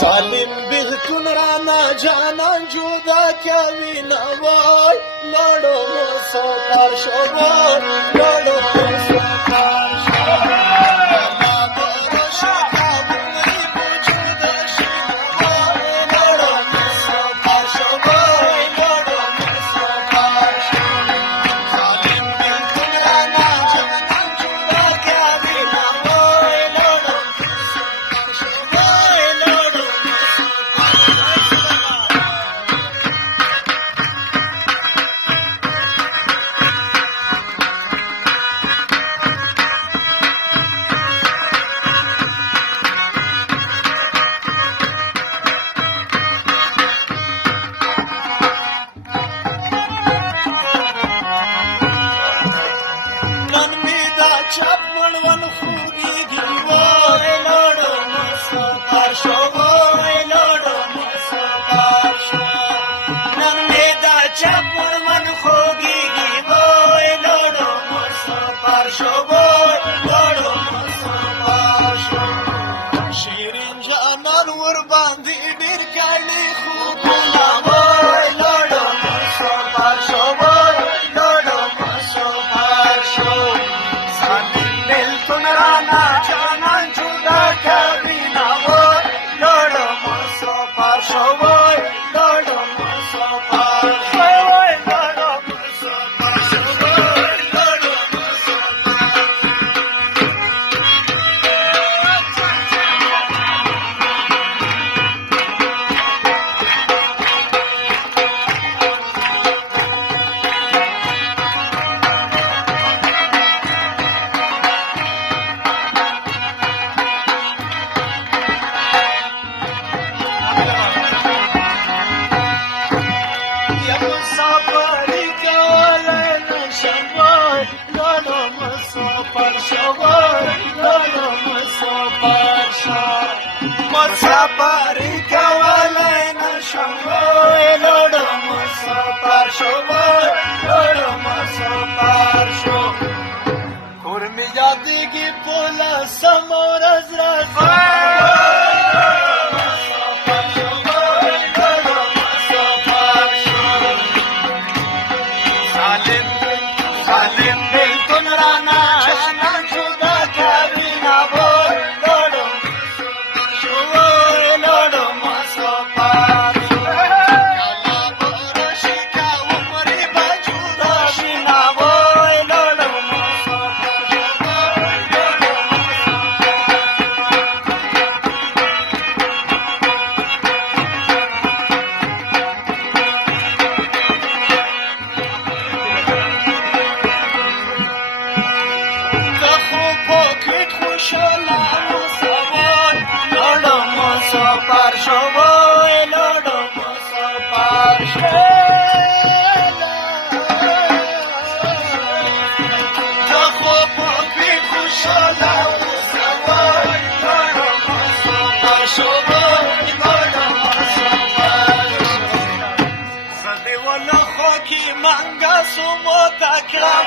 ظالم بلکن رانا جانان جدا کوي نوای لړو مسافر شوای لړو مسافر شوای ما برشا کوي وجود شوای لړو مسافر شوای لړو مسافر شوای ظالم بلکن رانا جانان جدا کوي نوای لړو مسافر شوای لړو نن می دا چپ مړون خوږیږي وای لړو مسافر شوای لړو مسافر شوای نن می دا چپ مړون خوږیږي وای لړو مسافر شوای لړو مسافر شوای شیرین جانان ور باندې ډیر کړي خوبونه وای لړو مسافر شوای لړو مسافر شوای ظالم بلکن رانا جانان جدا کوي نوای لړو مسافر شوای لړو مسافر شوای لړو مسافر شوای لړو مسافری کولی نشم وای لړو مسافر شوای لړو مسافر شوای مسافری کولی نشم وای لړو مسافر شوای لړو مسافر شوای کور می یادیږي پوله سمور از ظالم بلکن رانا جانان جدا کوي نوای لړو شوای لړو مسافر کله برشي کا عمرې به جدا شي نوای لړو مسافر شوای لړو پاکت خوشحاله مسافر لړو مسافر شوای لړو مسافر شوای ته خو پاکت خوشحاله مسافر لړو مسافر شوای لړو مسافر شوای زه دې ونه خو کې منګه سومو ته کړم